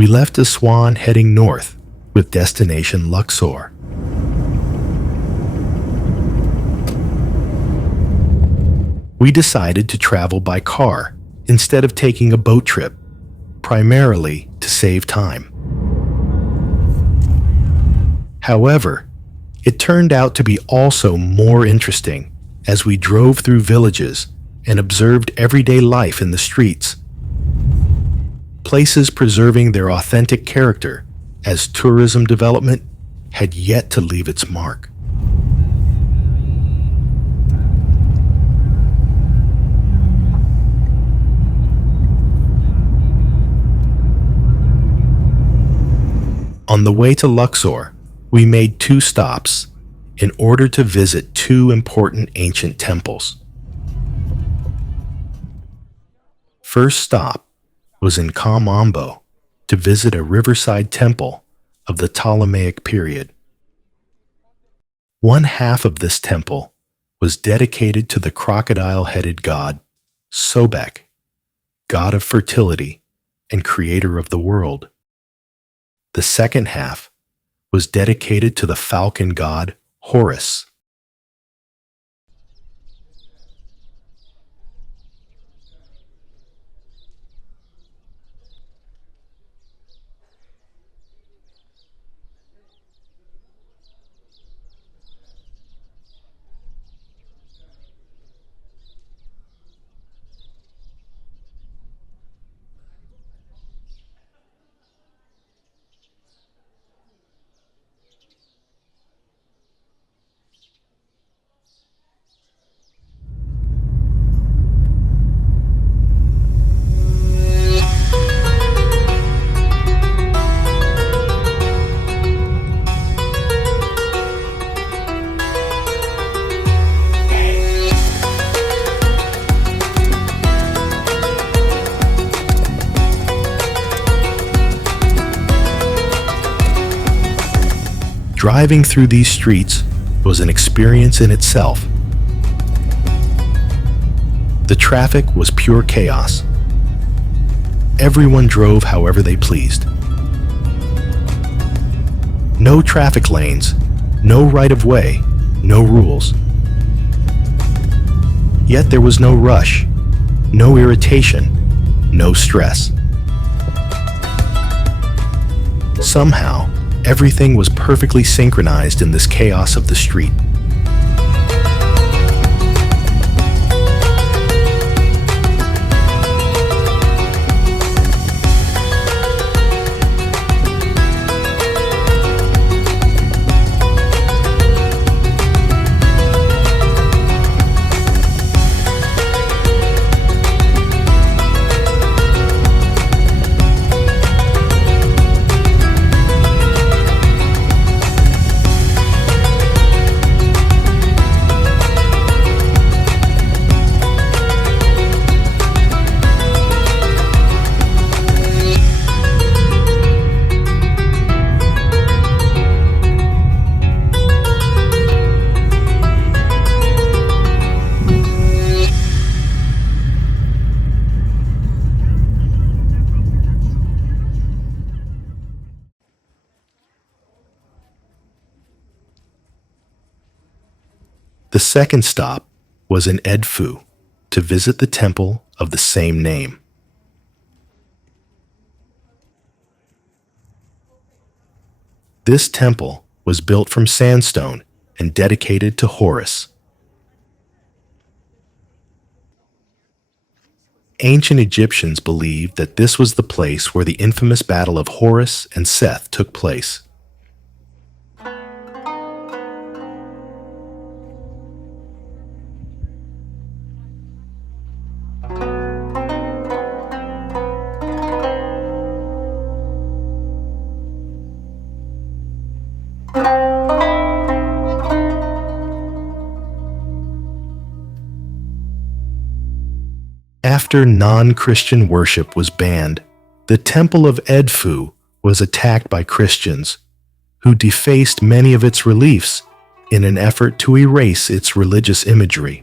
We left Aswan heading north with destination Luxor. We decided to travel by car instead of taking a boat trip, primarily to save time. However, it turned out to be also more interesting as we drove through villages and observed everyday life in the streets, places preserving their authentic character as tourism development had yet to leave its mark. On the way to Luxor, we made 2 stops in order to visit 2 important ancient temples. First stop was in Kamambo to visit a riverside temple of the Ptolemaic period. One half of this temple was dedicated to the crocodile-headed god Sobek, god of fertility and creator of the world. The second half was dedicated to the falcon god Horus. Driving through these streets was an experience in itself. The traffic was pure chaos. Everyone drove however they pleased. No traffic lanes, no right-of-way, no rules. Yet there was no rush, no irritation, no stress. Somehow, everything was perfectly synchronized in this chaos of the street. The second stop was in Edfu to visit the temple of the same name. This temple was built from sandstone and dedicated to Horus. Ancient Egyptians believed that this was the place where the infamous battle of Horus and Seth took place. After non-Christian worship was banned, the Temple of Edfu was attacked by Christians, who defaced many of its reliefs in an effort to erase its religious imagery.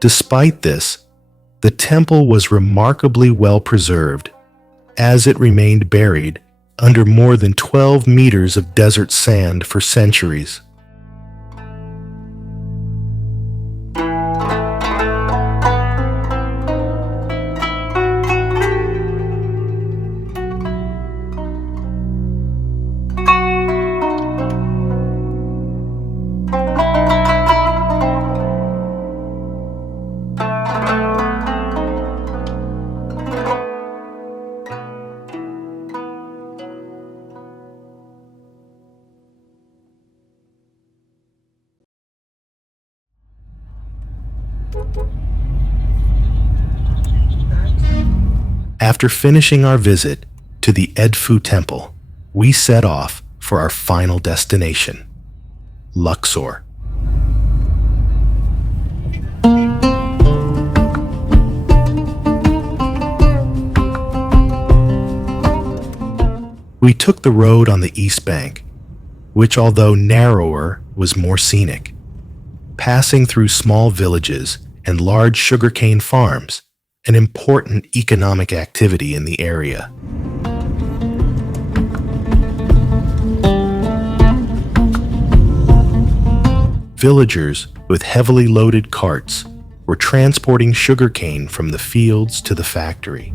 Despite this, the temple was remarkably well preserved, as it remained buried under more than 12 meters of desert sand for centuries. After finishing our visit to the Edfu Temple, we set off for our final destination, Luxor. We took the road on the east bank, which, although narrower, was more scenic, passing through small villages and large sugarcane farms, an important economic activity in the area. Villagers with heavily loaded carts were transporting sugarcane from the fields to the factory.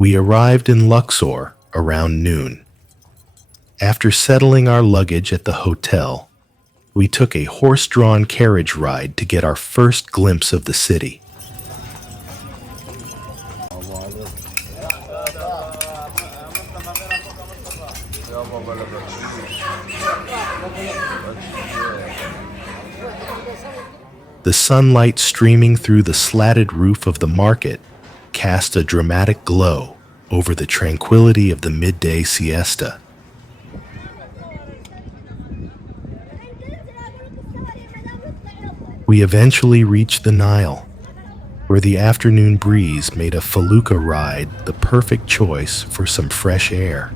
We arrived in Luxor around noon. After settling our luggage at the hotel, we took a horse-drawn carriage ride to get our first glimpse of the city. The sunlight streaming through the slatted roof of the market cast a dramatic glow over the tranquility of the midday siesta. We eventually reached the Nile, where the afternoon breeze made a felucca ride the perfect choice for some fresh air.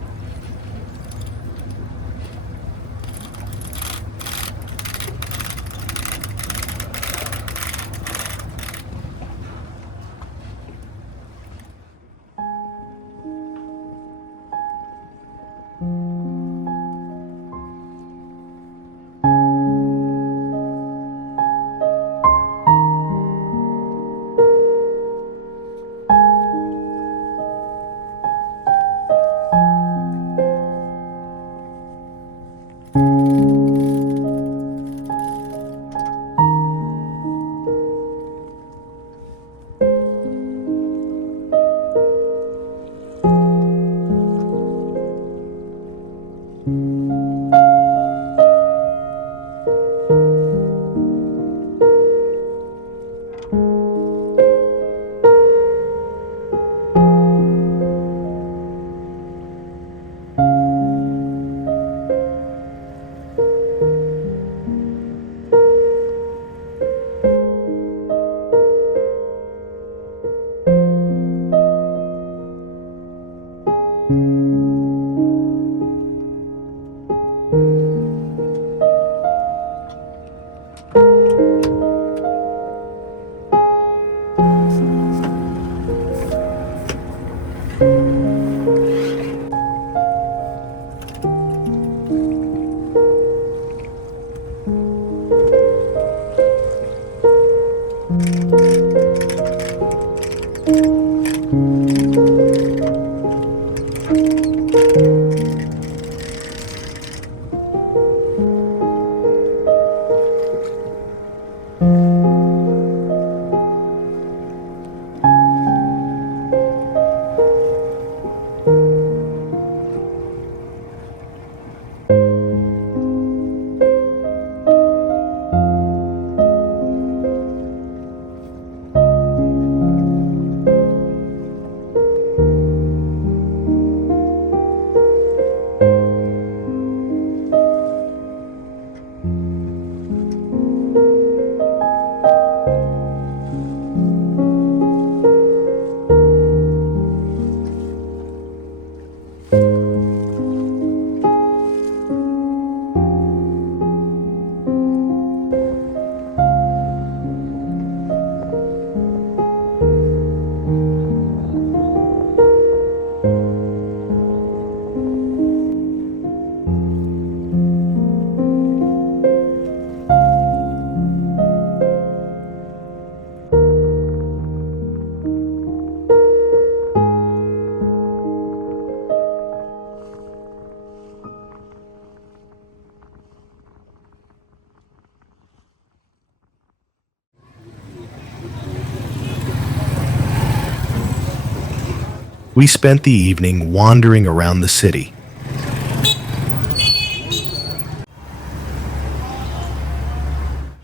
We spent the evening wandering around the city.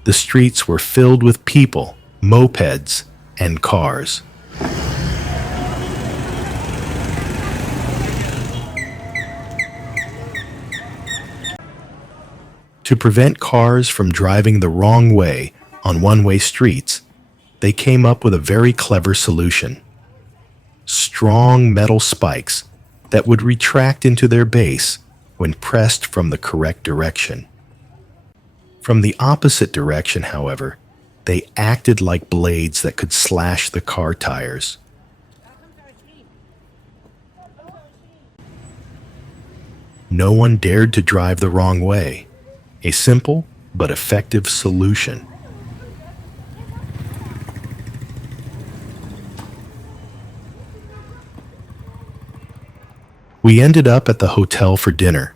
The streets were filled with people, mopeds, and cars. To prevent cars from driving the wrong way on one-way streets, they came up with a very clever solution. Strong metal spikes that would retract into their base when pressed from the correct direction. From the opposite direction, however, they acted like blades that could slash the car tires. No one dared to drive the wrong way. A simple but effective solution. We ended up at the hotel for dinner.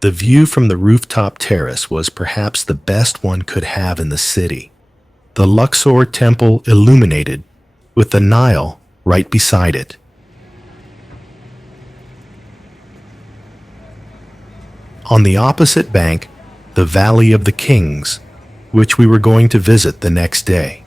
The view from the rooftop terrace was perhaps the best one could have in the city. The Luxor temple illuminated, with the Nile right beside it. On the opposite bank, the Valley of the Kings, which we were going to visit the next day.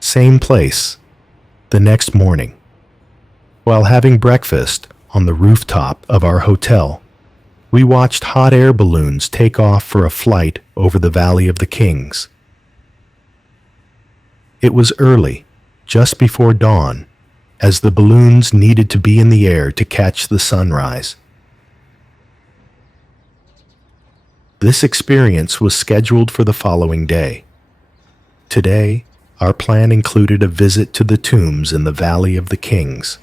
Same place, the next morning. While having breakfast on the rooftop of our hotel, we watched hot air balloons take off for a flight over the Valley of the Kings. It was early, just before dawn, as the balloons needed to be in the air to catch the sunrise. This experience was scheduled for the following day. Today, our plan included a visit to the tombs in the Valley of the Kings.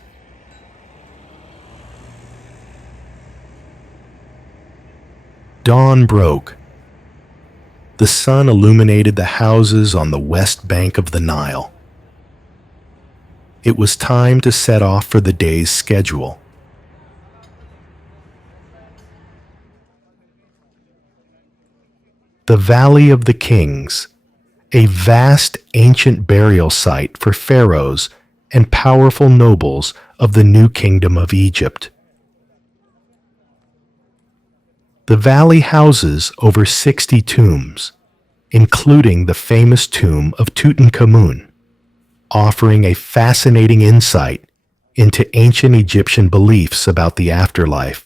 Dawn broke. The sun illuminated the houses on the west bank of the Nile. It was time to set off for the day's schedule. The Valley of the Kings, a vast ancient burial site for pharaohs and powerful nobles of the New Kingdom of Egypt. The valley houses over 60 tombs, including the famous tomb of Tutankhamun, offering a fascinating insight into ancient Egyptian beliefs about the afterlife.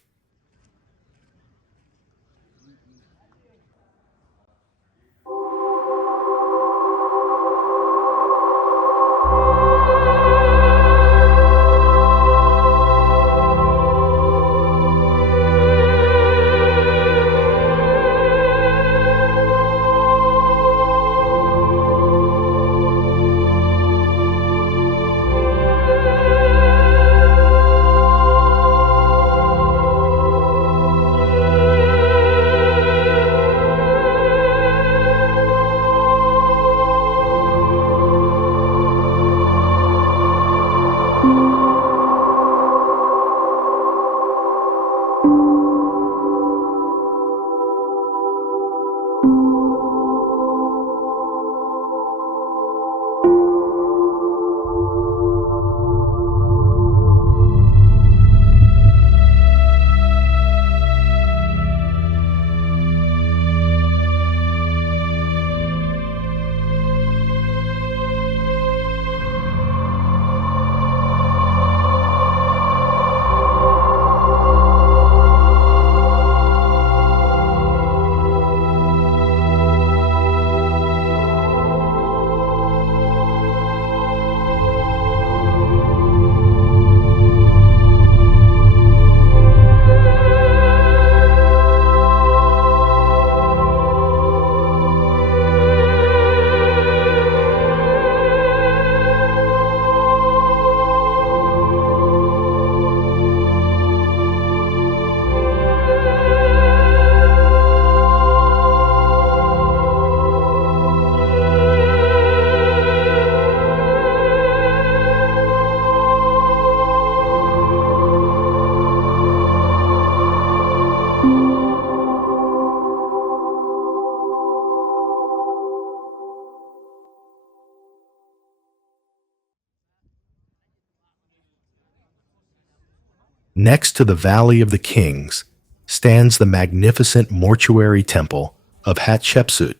Next to the Valley of the Kings stands the magnificent mortuary temple of Hatshepsut,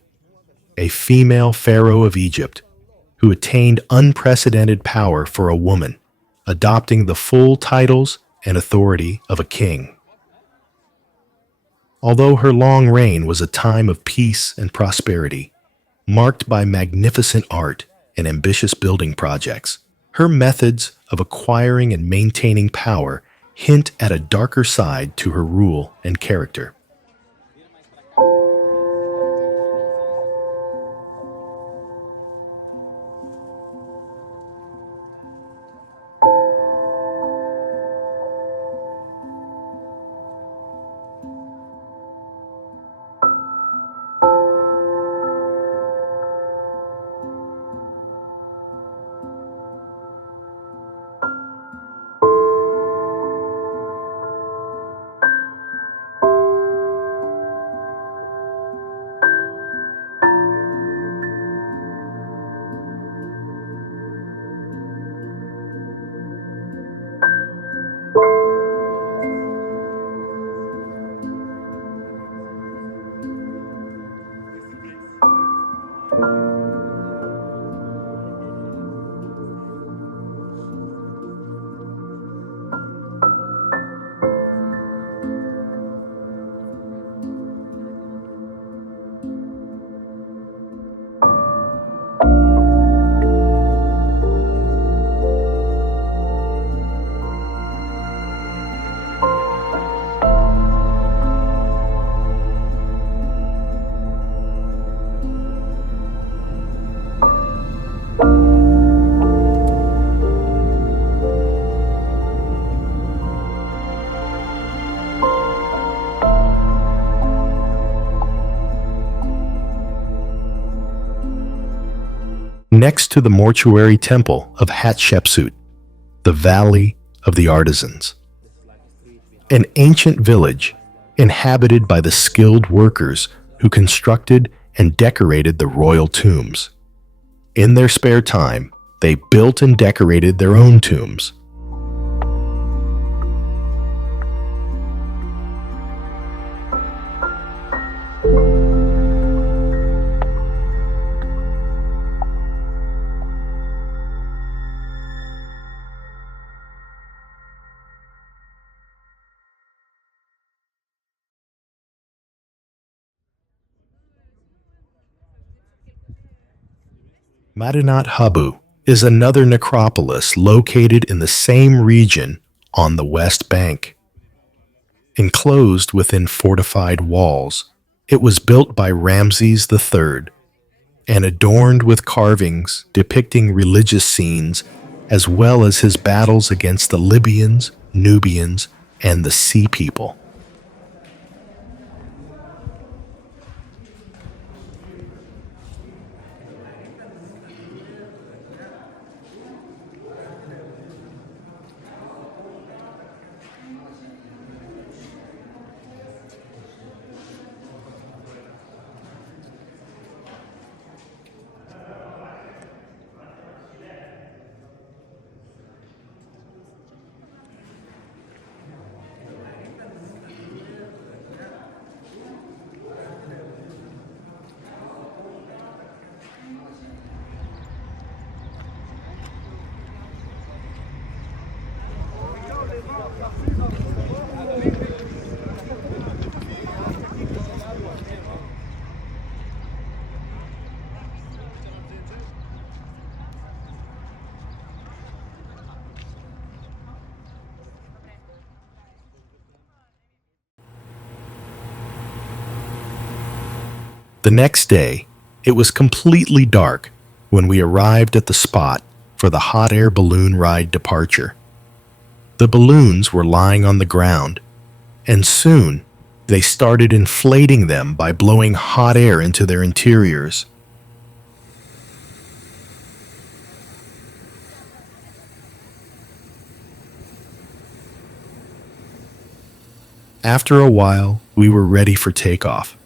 a female pharaoh of Egypt who attained unprecedented power for a woman, adopting the full titles and authority of a king. Although her long reign was a time of peace and prosperity, marked by magnificent art and ambitious building projects, her methods of acquiring and maintaining power hint at a darker side to her rule and character. Next to the mortuary temple of Hatshepsut, the Valley of the Artisans, an ancient village inhabited by the skilled workers who constructed and decorated the royal tombs. In their spare time, they built and decorated their own tombs. Madinat Habu is another necropolis located in the same region on the West Bank. Enclosed within fortified walls, it was built by Ramses III and adorned with carvings depicting religious scenes as well as his battles against the Libyans, Nubians, and the Sea People. The next day, it was completely dark when we arrived at the spot for the hot air balloon ride departure. The balloons were lying on the ground, and soon they started inflating them by blowing hot air into their interiors. After a while, we were ready for takeoff.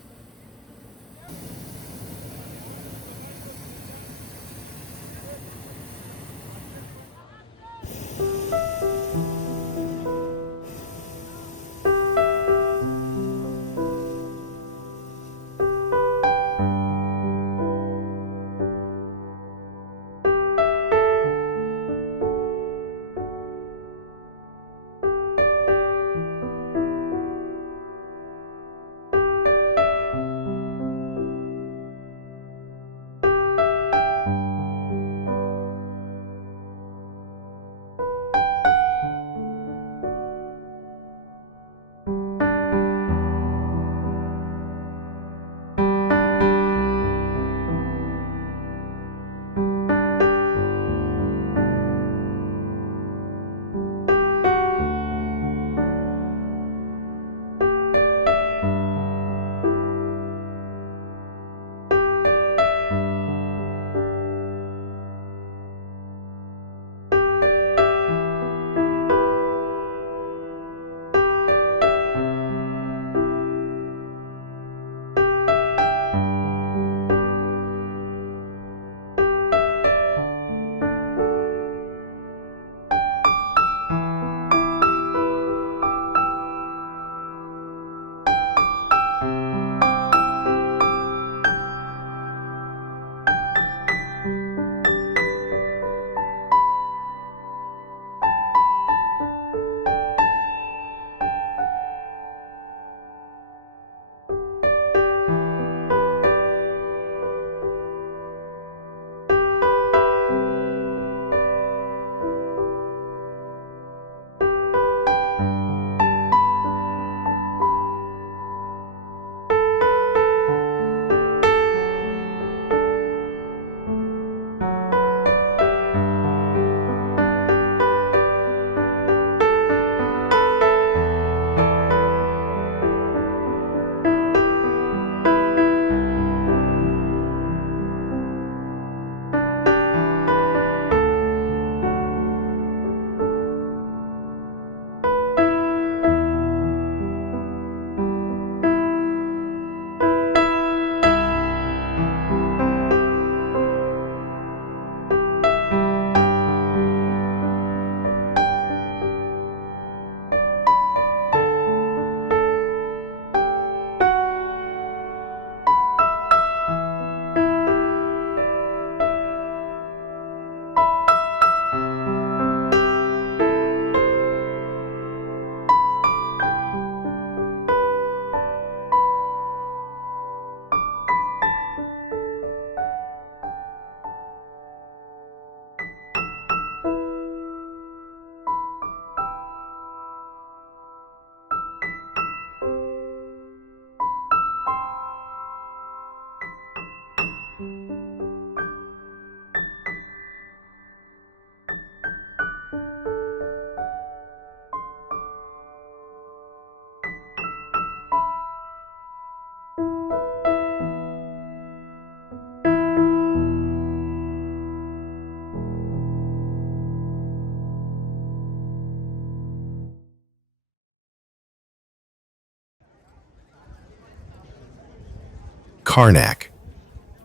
Karnak,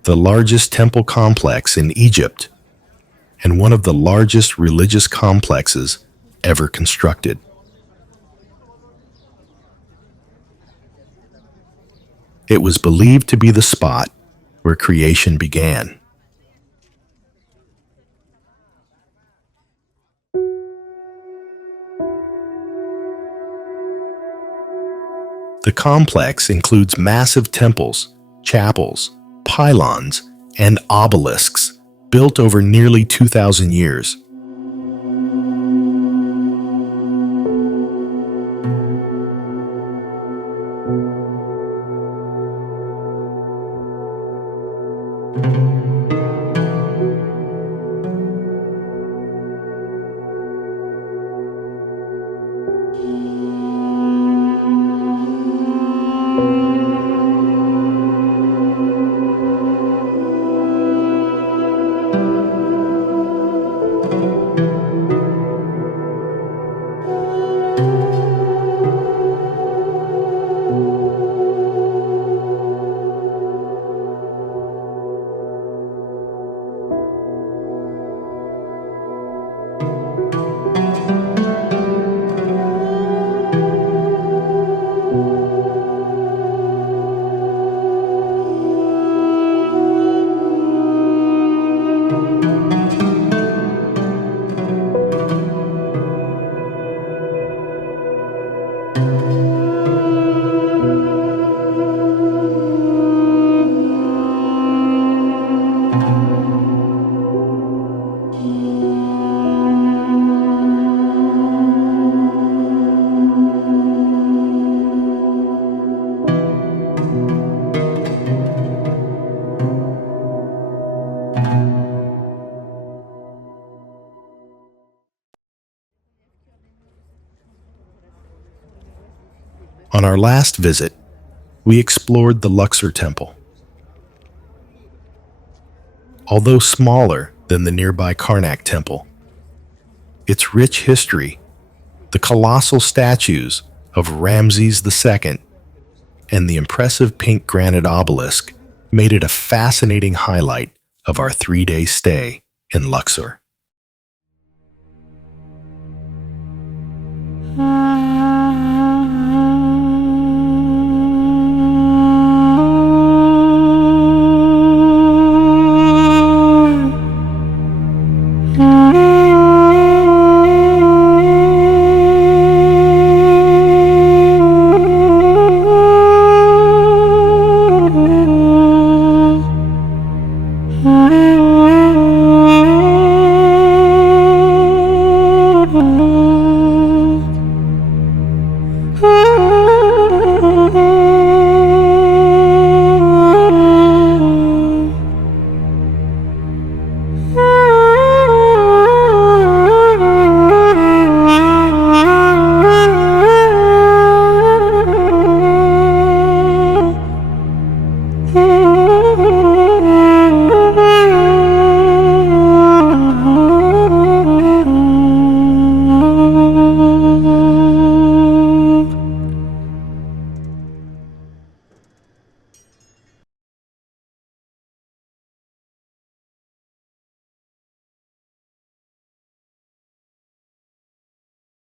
the largest temple complex in Egypt and one of the largest religious complexes ever constructed. It was believed to be the spot where creation began. The complex includes massive temples, chapels, pylons, and obelisks built over nearly 2,000 years. On our last visit, we explored the Luxor Temple. Although smaller than the nearby Karnak Temple, its rich history, the colossal statues of Ramses II, and the impressive pink granite obelisk made it a fascinating highlight of our 3-day stay in Luxor.